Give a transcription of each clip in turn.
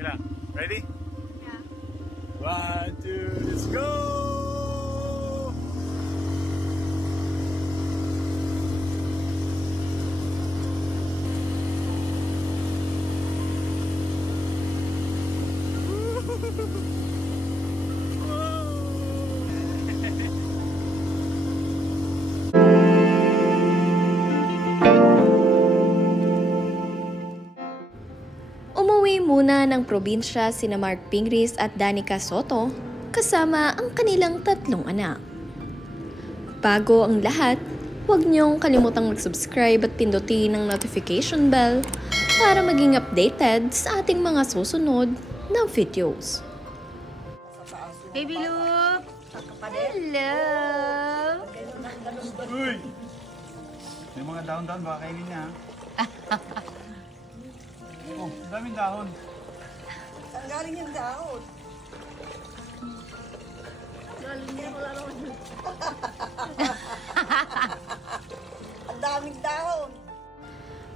Yeah. Ready? Yeah. 1, 2, let's go! Umuwi muna ng probinsya sina Mark Pingris at Danica Soto kasama ang kanilang 3 anak. Bago ang lahat, huwag niyong kalimutang mag-subscribe at pindutin ang notification bell para maging updated sa ating mga susunod na videos. Baby Luke! Hello! Uy! May mga dahon-dahon, baka kainin niya. Oh, daming dahon. Saan galing yung dahon? Ang daming dahon.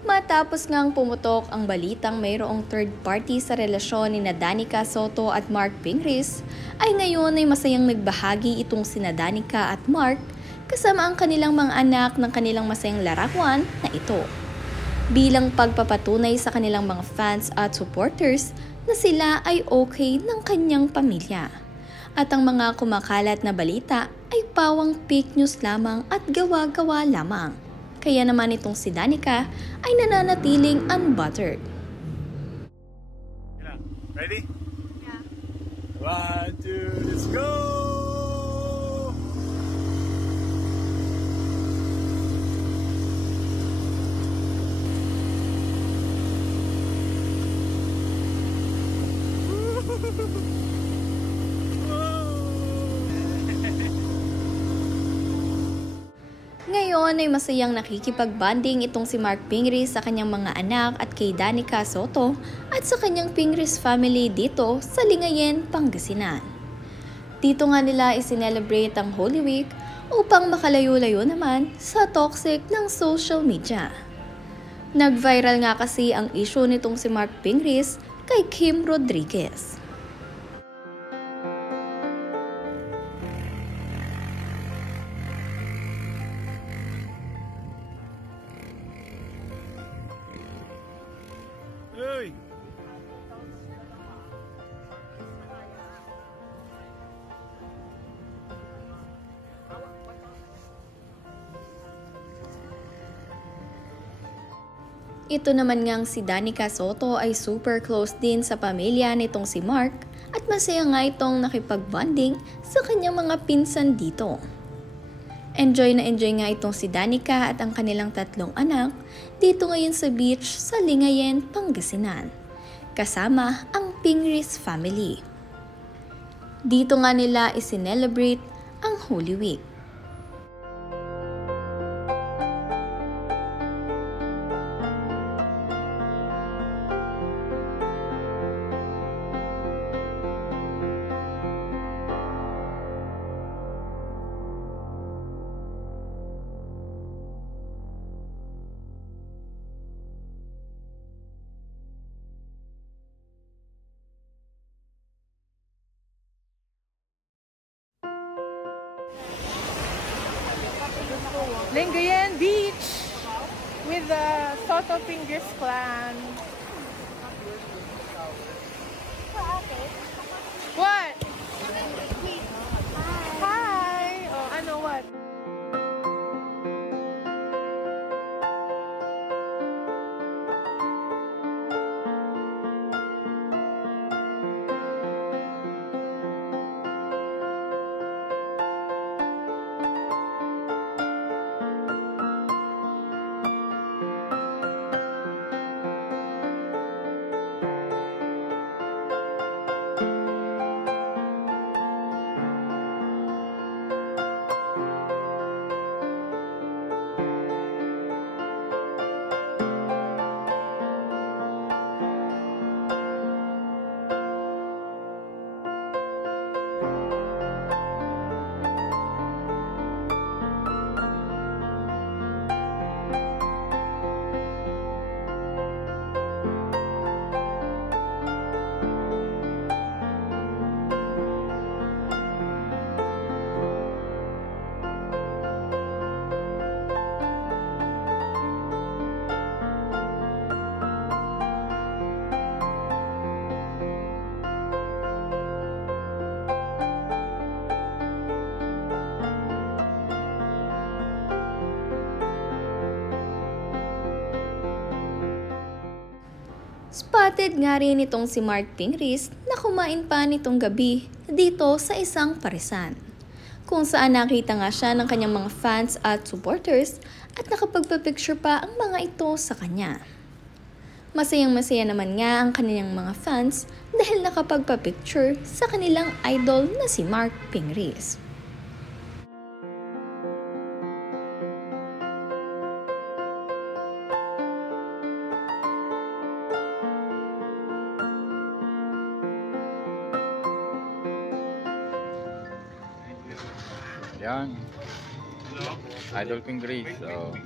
Matapos ngang pumutok ang balitang mayroong third party sa relasyon ni Danica Soto at Mark Pingris, ay ngayon ay masayang nagbahagi itong sina Danica at Mark kasama ang kanilang mga anak ng kanilang masayang larawan na ito. Bilang pagpapatunay sa kanilang mga fans at supporters na sila ay okay ng kanyang pamilya. At ang mga kumakalat na balita ay pawang fake news lamang at gawa-gawa lamang. Kaya naman itong si Danica ay nananatiling unbuttered. Yeah. Ready? Yeah. 1, 2, let's go! Ngayon ay masayang nakikipag-bonding itong si Mark Pingris sa kanyang mga anak at kay Danica Soto at sa kanyang Pingris family dito sa Lingayen, Pangasinan. Dito nga nila isinelebrate ang Holy Week upang makalayo-layo naman sa toxic ng social media. Nag-viral nga kasi ang issue nitong si Mark Pingris kay Kim Rodriguez. Uy! Ito naman ngang si Danica Soto ay super close din sa pamilya nitong si Mark at masaya nga itong nakipag-bonding sa kanyang mga pinsan dito. Enjoy nga itong si Danica at ang kanilang 3 anak dito ngayon sa beach sa Lingayen, Pangasinan, kasama ang Pingris family. Dito nga nila isinelebrate ang Holy Week. Lingayen Beach with the Soto Pingris clan. What? Hi! Oh, ano what? Kapatid nga rin itong si Mark Pingris na kumain pa nitong gabi dito sa isang parisan, kung saan nakita nga siya ng kanyang mga fans at supporters at nakapagpa-picture pa ang mga ito sa kanya. Masayang-masaya naman nga ang kanyang mga fans dahil nakapagpa-picture sa kanilang idol na si Mark Pingris. Yan. Idol Pingris. So,